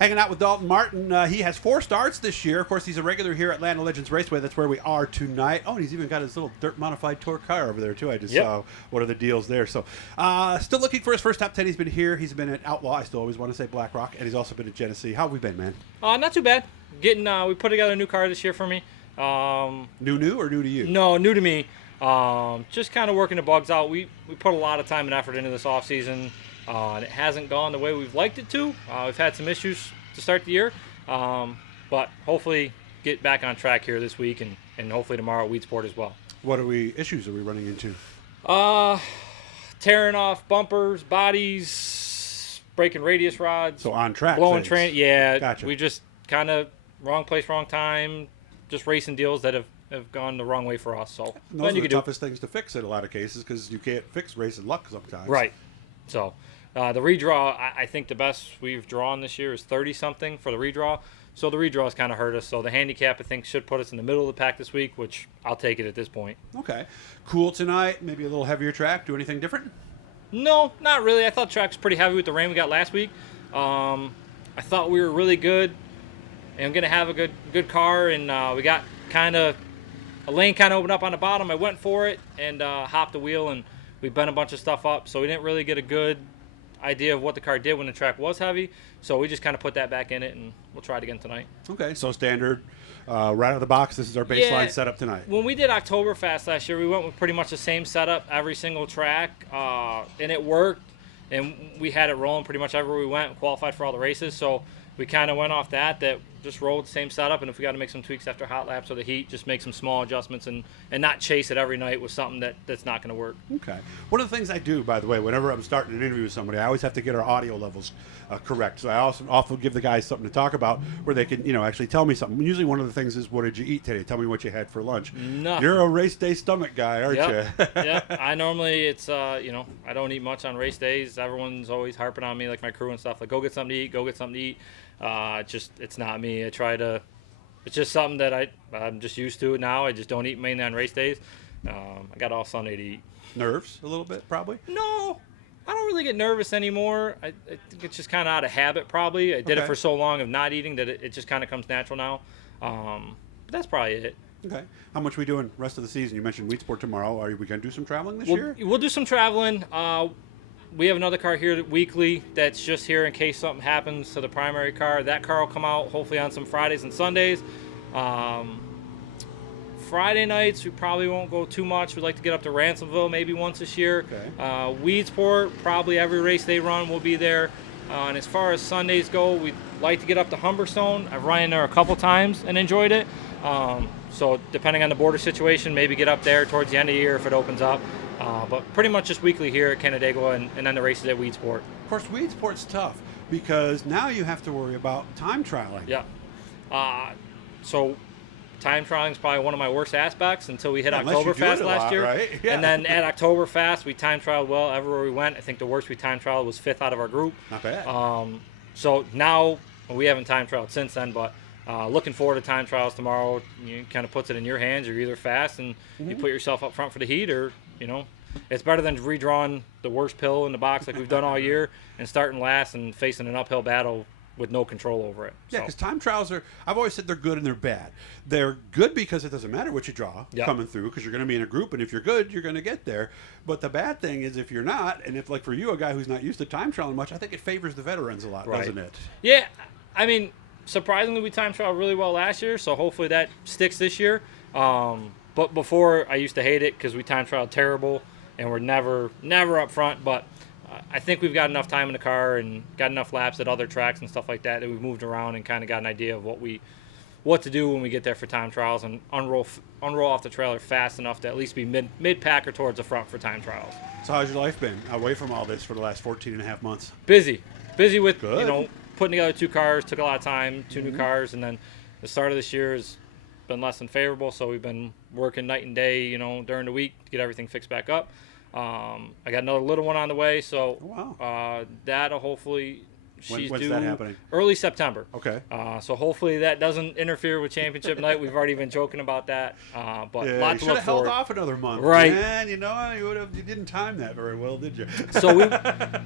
Hanging out with Dalton Martin. He has 4 starts this year. Of course, he's a regular here at Land of Legends Raceway. That's where we are tonight. Oh, and he's even got his little dirt-modified tour car over there, too. I just saw what are the deals there. So, still looking for his first top 10. He's been here. He's been at Outlaw. I still always want to say Black Rock. And he's also been at Genesee. How have we been, man? Not too bad. We put together a new car this year for me. New or new to you? No, new to me. Just kind of working the bugs out. We put a lot of time and effort into this offseason. And it hasn't gone the way we've liked it to. We've had some issues to start the year, but hopefully get back on track here this week and hopefully tomorrow at Weedsport as well. What issues are we running into? Tearing off bumpers, bodies, breaking radius rods. So on track. Blowing train. Yeah, gotcha. We just kind of wrong place, wrong time. Just racing deals that have gone the wrong way for us. So those are the toughest things to fix in a lot of cases because you can't fix racing luck sometimes. Right. So the redraw, I think the best we've drawn this year is 30-something for the redraw. So the redraw has kind of hurt us. So the handicap, I think, should put us in the middle of the pack this week, which I'll take it at this point. Okay. Cool tonight. Maybe a little heavier track. Do anything different? No, not really. I thought the track was pretty heavy with the rain we got last week. I thought we were really good and going to have a good car. And we got a lane kind of opened up on the bottom. I went for it and hopped the wheel, and we bent a bunch of stuff up. So we didn't really get a good idea of what the car did when the track was heavy, so we just kind of put that back in it, and we'll try it again tonight. Okay, so standard, right out of the box, this is our baseline setup tonight. When we did Oktoberfest last year, we went with pretty much the same setup every single track, and it worked, and we had it rolling pretty much everywhere we went, qualified for all the races, so we kind of went off that just rolled the same setup, and if we got to make some tweaks after hot laps or the heat, just make some small adjustments and not chase it every night with something that's not going to work. Okay. One of the things I do, by the way, whenever I'm starting an interview with somebody, I always have to get our audio levels correct. So I also often give the guys something to talk about where they can, actually tell me something. Usually one of the things is, what did you eat today? Tell me what you had for lunch. Nothing. You're a race day stomach guy, aren't you? Yeah. I normally, I don't eat much on race days. Everyone's always harping on me, like my crew and stuff, like, go get something to eat. It's not me. It's just something that I'm just used to it now. I just don't eat mainly on race days. I got all Sunday to eat. Nerves a little bit, probably? No, I don't really get nervous anymore. I think it's just kind of out of habit, probably. I did it for so long of not eating that it just kind of comes natural now. But that's probably it. Okay. How much are we doing rest of the season? You mentioned Weedsport tomorrow. Are we going to do some traveling this year? We'll do some traveling. We have another car here weekly that's just here in case something happens to the primary car. That car will come out hopefully on some Fridays and Sundays. Friday nights, we probably won't go too much. We'd like to get up to Ransomville maybe once this year. Okay. Weedsport, probably every race they run will be there. And as far as Sundays go, we'd like to get up to Humberstone. I've run in there a couple times and enjoyed it. So depending on the border situation, maybe get up there towards the end of the year if it opens up. But pretty much just weekly here at Canandaigua and then the races at Weedsport. Of course, Weedsport's tough because now you have to worry about time trialing. Yeah. So time trialing is probably one of my worst aspects until we hit Oktoberfest last year. Right? Yeah. And then at Oktoberfest, we time trialed well everywhere we went. I think the worst we time trialed was 5th out of our group. Not bad. So now we haven't time trialed since then, but looking forward to time trials tomorrow. You kind of puts it in your hands. You're either fast and you put yourself up front for the heat, or it's better than redrawing the worst pill in the box like we've done all year and starting last and facing an uphill battle with no control over it. Yeah, because time trials I've always said they're good and they're bad. They're good because it doesn't matter what you draw coming through, because you're going to be in a group, and if you're good, you're going to get there. But the bad thing is if you're not, and if, like for you, a guy who's not used to time trialing much, I think it favors the veterans a lot, doesn't it? Yeah, I mean, surprisingly, we time trialed really well last year, so hopefully that sticks this year. But before, I used to hate it because we time trialed terrible and we're never up front. But I think we've got enough time in the car and got enough laps at other tracks and stuff like that we've moved around and kind of got an idea of what to do when we get there for time trials and unroll off the trailer fast enough to at least be mid-pack or towards the front for time trials. So how's your life been away from all this for the last 14 and a half months? Busy with putting together 2 cars. Took a lot of time, 2 new cars, and then the start of this year has been less than favorable, so we've been working night and day during the week to get everything fixed back up. I got another little one on the way, so that'll hopefully She's When's due that happening? early September. Okay. So hopefully that doesn't interfere with championship night. We've already been joking about that. But Yeah, lot you to should look have held forward. off another month. Right. Man, you didn't time that very well, did you? So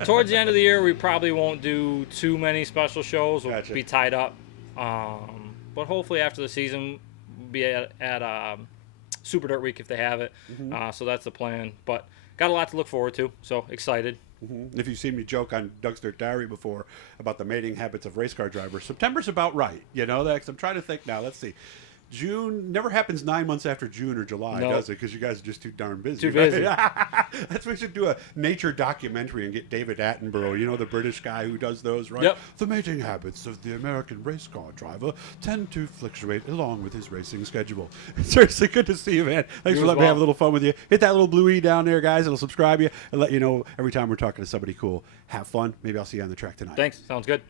towards the end of the year, we probably won't do too many special shows. We'll Gotcha. be tied up. But hopefully after the season, we'll be at Super Dirt Week if they have it. So that's the plan. But got a lot to look forward to. So excited. If you've seen me joke on Doug's Dirt Diary before about the mating habits of race car drivers, September's about right. You know, that, 'cause I'm trying to think now. Let's see. June never happens 9 months after June or July, No. does it? Because you guys are just too darn busy. Too busy. That's we should do a nature documentary and get David Attenborough, you know, the British guy who does those, right? Yep. The mating habits of the American race car driver tend to fluctuate along with his racing schedule. Seriously, good to see you, man. Thanks for letting me have a little fun with you. Hit that little blue E down there, guys. It'll subscribe you and let you know every time we're talking to somebody cool. Have fun. Maybe I'll see you on the track tonight. Thanks. Sounds good.